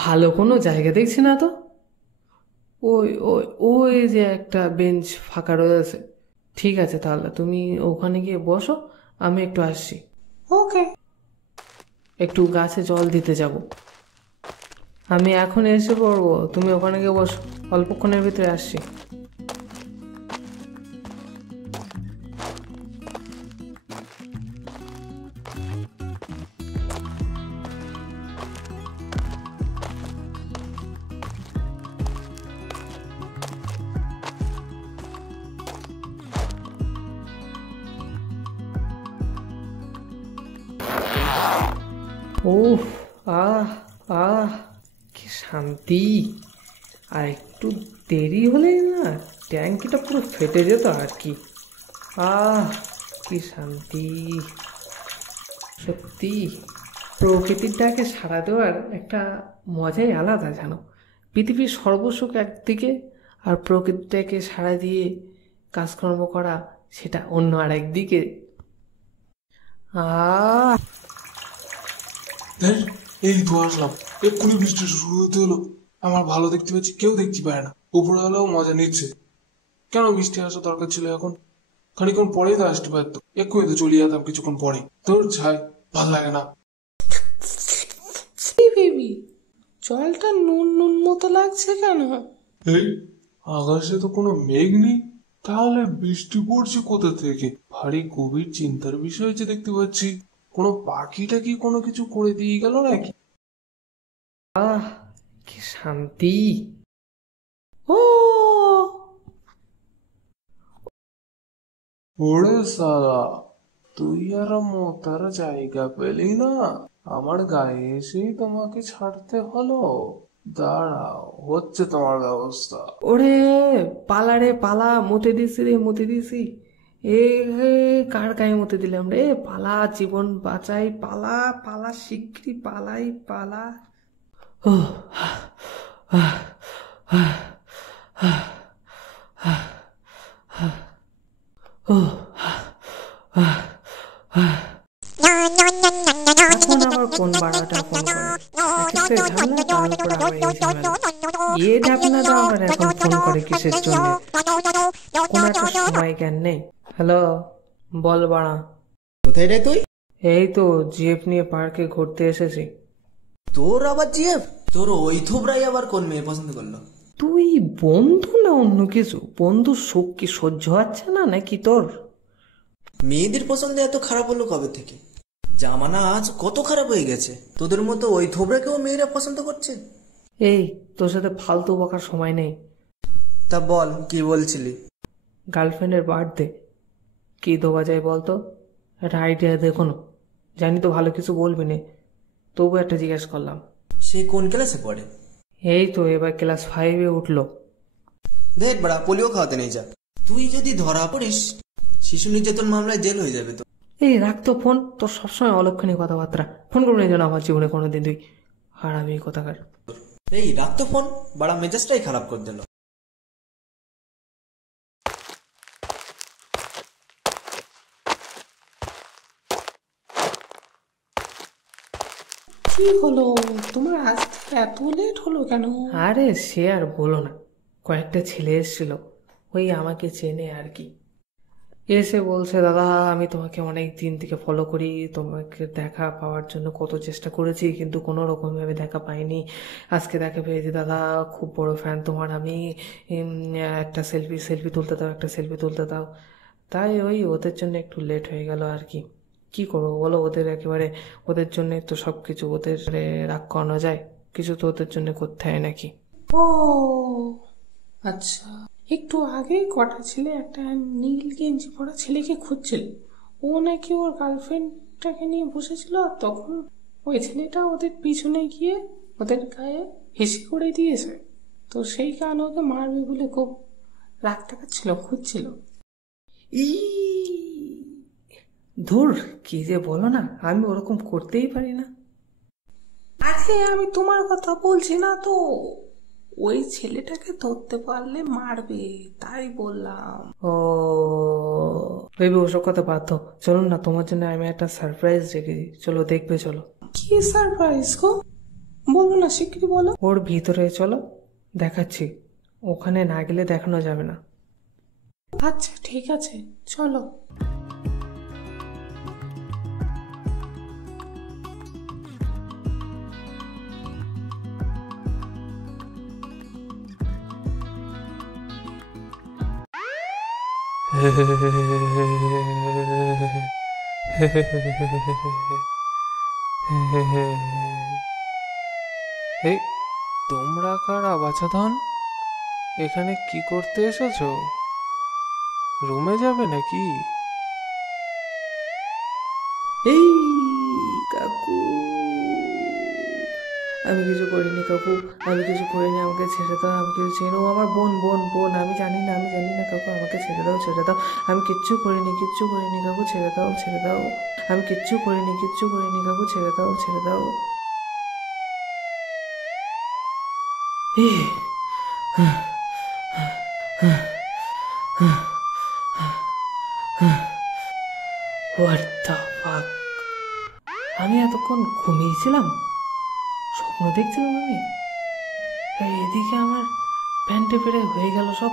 ভালো কোনো জায়গা দেখছি না তো। ওই ওই ওই যে একটা বেঞ্চ ফাঁকা রয়েছে। ঠিক আছে, তাহলে তুমি ওখানে গিয়ে বসো, আমি একটু আসছি। ওকে। একটু গাছে জল দিতে যাব। আমি এখন এসে পড়বো, তুমি ওখানে গিয়ে বসো, অল্পক্ষণের ভিতরে আসছি। উফ, আহ আহ কি শান্তি। আর একটু দেরি হলেই না ট্যাঙ্কিটা পুরো ফেটে যেত আর কি। আহ, কি শান্তি। সত্যি প্রকৃতির ডাকে সাড়া দেওয়ার একটা মজাই আলাদা জানো। পৃথিবীর সর্বসুখ একদিকে, আর প্রকৃতিটাকে সাড়া দিয়ে কাজকর্ম করা সেটা অন্য আর একদিকে। আহ, ধ্যার, এই তো আসলাম। এক্ষুনি বৃষ্টি শুরু হতে হলো। আমার ভালো দেখতে পাচ্ছি, কেউ দেখতে পায় না। উপরওয়ালাও মজা নিচ্ছে। কেন বৃষ্টি আসা দরকার ছিল এখন? খানিকক্ষণ পরেই তো আসতে পারতো, এক্ষুনি তো চলে যেতাম কিছুক্ষণ পরে। তোর ছাই, ভাল লাগে না। বেবি, জলটা নুন নুন মতো লাগছে কেন? এই, আকাশে তো কোনো মেঘ নেই, তাহলে বৃষ্টি পড়ছে কোথা থেকে? ভারী গভীর চিন্তার বিষয় যে দেখতে পাচ্ছি। কোনো পাখিটা কি কোনো কিছু করে দিয়ে গেল নাকি? আহ, কি শান্তি। ও, ওরে সালা, তুই আর মোতার জায়গা পেলি না, আমার গায়ে এসেই তোমাকে ছাড়তে হলো। দাঁড়াও, হচ্ছে তোমার ব্যবস্থা। ওরে পালা রে পালা, মতে দিছি রে, মতে দিছি। এ হে, কার গায়ে মতে দিলাম রে? পালা, জীবন বাঁচাই, পালা পালা, শিগগিরই পালাই, পালা। ও, ও, এখন আবার কোন বাড়াটা ফোন করে? একে তো এই ঝামেলা, তার উপর আবার এই ঝামেলা। এ ঢাপনাটা আবার এখন ফোন করে কিসের জন্য? কোনো একটা সময় জ্ঞান নেই। হ্যালো, বল বাড়া। কোথায় রে তুই? এই তো জিএফ নিয়ে পার্কে ঘুরতে এসেছি। তোর আবার জিএফ? তোর ওই থোবরাই আবার কোন মেয়ে পছন্দ করলো? তুই বন্ধু না অন্য কিছু? বন্ধুর সুখ কি সহ্য হচ্ছে না নাকি তোর? মেয়েদের পছন্দ এত খারাপ হলো কবে থেকে? জামানা আজ কত খারাপ হয়ে গেছে, তোদের মতো ওই থোবরাকেও মেয়েরা পছন্দ করছে। এই, তোর সাথে ফালতু বকার সময় নেই। তা বল, কি বলছিলি? গার্লফ্রেন্ডের বার্থডে, কি দেওয়া যায় বলতো? একটা আইডিয়া দে কোনো। জানি তো ভালো কিছু বলবি না, তবু একটা জিজ্ঞেস করলাম। সে কোন ক্লাসে পড়ে? এই তো এবার ক্লাস 5-এ উঠলো। দেখ বড়া, পোলিও খাওয়াতে নেই যা। তুই যদি ধরা পড়িস, শিশু নির্যাতন মামলায় জেল হয়ে যাবে তো। এই রাখ তো ফোন, তোর সবসময় অলক্ষণী কথাবার্তা। ফোন করবি না যেন আমার জীবনে কোনোদিন তুই। হারামি কোথাকার। এই রাখ তো ফোন, বড়া মেজাজটাই খারাপ করে দিল। কি হলো? তোমার আসতে এত লেট হলো কেন? আরে সে আর বলো না, কয়েকটা ছেলে এসেছিল, ওই আমাকে চেনে আর কি। এসে বলছে, দাদা আমি তোমাকে অনেক দিন থেকে ফলো করি, তোমাকে দেখা পাওয়ার জন্য কত চেষ্টা করেছি কিন্তু কোনো রকমভাবে দেখা পাইনি। আজকে দেখা পেয়েছি দাদা, খুব বড় ফ্যান তোমার আমি। উম, একটা সেলফি সেলফি তুলতে দাও, একটা সেলফি তুলতে দাও। তাই ওই ওদের জন্য একটু লেট হয়ে গেল আর কি। কি করবো বলো, ওদের একেবারে, ওদের জন্য তো সব কিছু, ওদের রাগ করানো যায়? কিছু তো ওদের জন্য করতে হয় নাকি। ও আচ্ছা, একটু আগে কটা ছেলে একটা নীল গেঞ্জি পরা ছেলেকে খুঁজছিল। ও নাকি ওর গার্লফ্রেন্ডটাকে নিয়ে বসেছিল, আর তখন ওই ছেলেটা ওদের পিছনে গিয়ে ওদের গায়ে হেসে করে দিয়েছে। তো সেই কারণে ওকে মারবে বলে খুব রাগ দেখাচ্ছিল, খুঁজছিল। ই, ধুর, কি যে বলো না, আমি ওরকম করতেই পারি না। আরে আমি তোমার কথা বলছি না তো, ওই ছেলেটাকে ধরতে পারলে মারবে, তাই বললাম। ও বেবি, ওসব কথা বাদ দাও। চলুন না, তোমার জন্য আমি একটা সারপ্রাইজ রেখেছি, চলো দেখবে চলো। কি সারপ্রাইজ গো? বলো না, শিগগিরই বলো। ওর ভিতরে চলো, দেখাচ্ছি। ওখানে না গেলে দেখানো যাবে না। আচ্ছা ঠিক আছে, চলো। এই তোমরা কারা বাছাধন? এখানে কি করতে এসেছো? রুমে যাবে নাকি? এই কাকু, আমি কিছু করিনি কাকু, আমি কিছু করিনি, আমাকে ছেড়ে দাও, আমি কিছু চিনি। ও আমার বোন, বোন, বোন, আমি জানি না, আমি জানি না কাকু, আমাকে ছেড়ে দাও, ছেড়ে দাও। আমি কিচ্ছু করিনি, কিচ্ছু করিনি কাকু, ছেড়ে দাও, ছেড়ে দাও। আমি কিচ্ছু করিনি, কিচ্ছু করিনি কাকু, ছেড়ে দাও, ছেড়ে দাও। What the fuck! আমি এতক্ষণ ঘুমিয়েছিলাম, স্বপ্ন দেখছিলাম আমি। এদিকে আমার প্যান্টে পেরে হয়ে গেল সব।